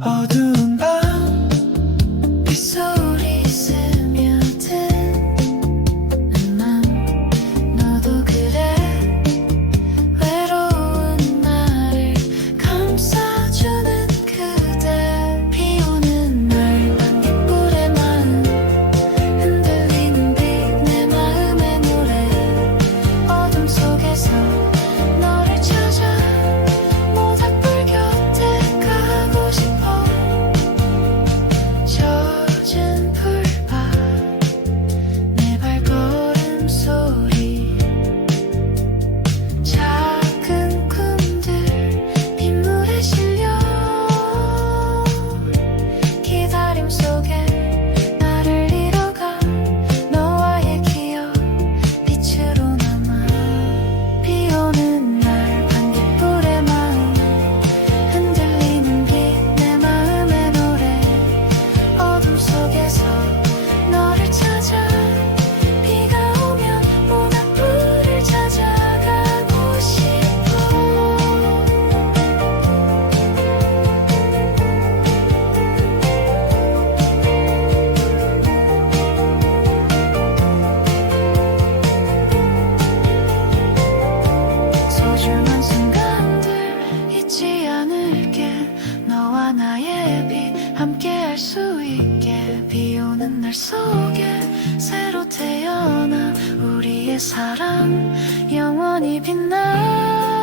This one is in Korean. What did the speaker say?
어두운 밤 빗소리 스며든 맘 너도 그래 외로운 나를 감싸주는 그대 비오는 날 반딧불의 마음 흔들리는 빛 내 마음의 노래 어둠 속에서 너를 찾아 모닥불 곁에 가고 싶어 젖은 풀밭 내 발걸음 소리 작은 꿈들 빗물에 실려 기다림 속에 나를 잃어가 너와의 기억 빛으로 남아 비오는 날 반딧불의 마음 흔들리는 빛 내 마음의 노래 어둠 속에서 너를 찾아 비가 오면 모닥불을 찾아가고 싶어 소중한 순간들 잊지 않을게 너와 나의 빛 함께 할 수 있게 비 오는 날 속에 새로 태어나 우리의 사랑 영원히 빛나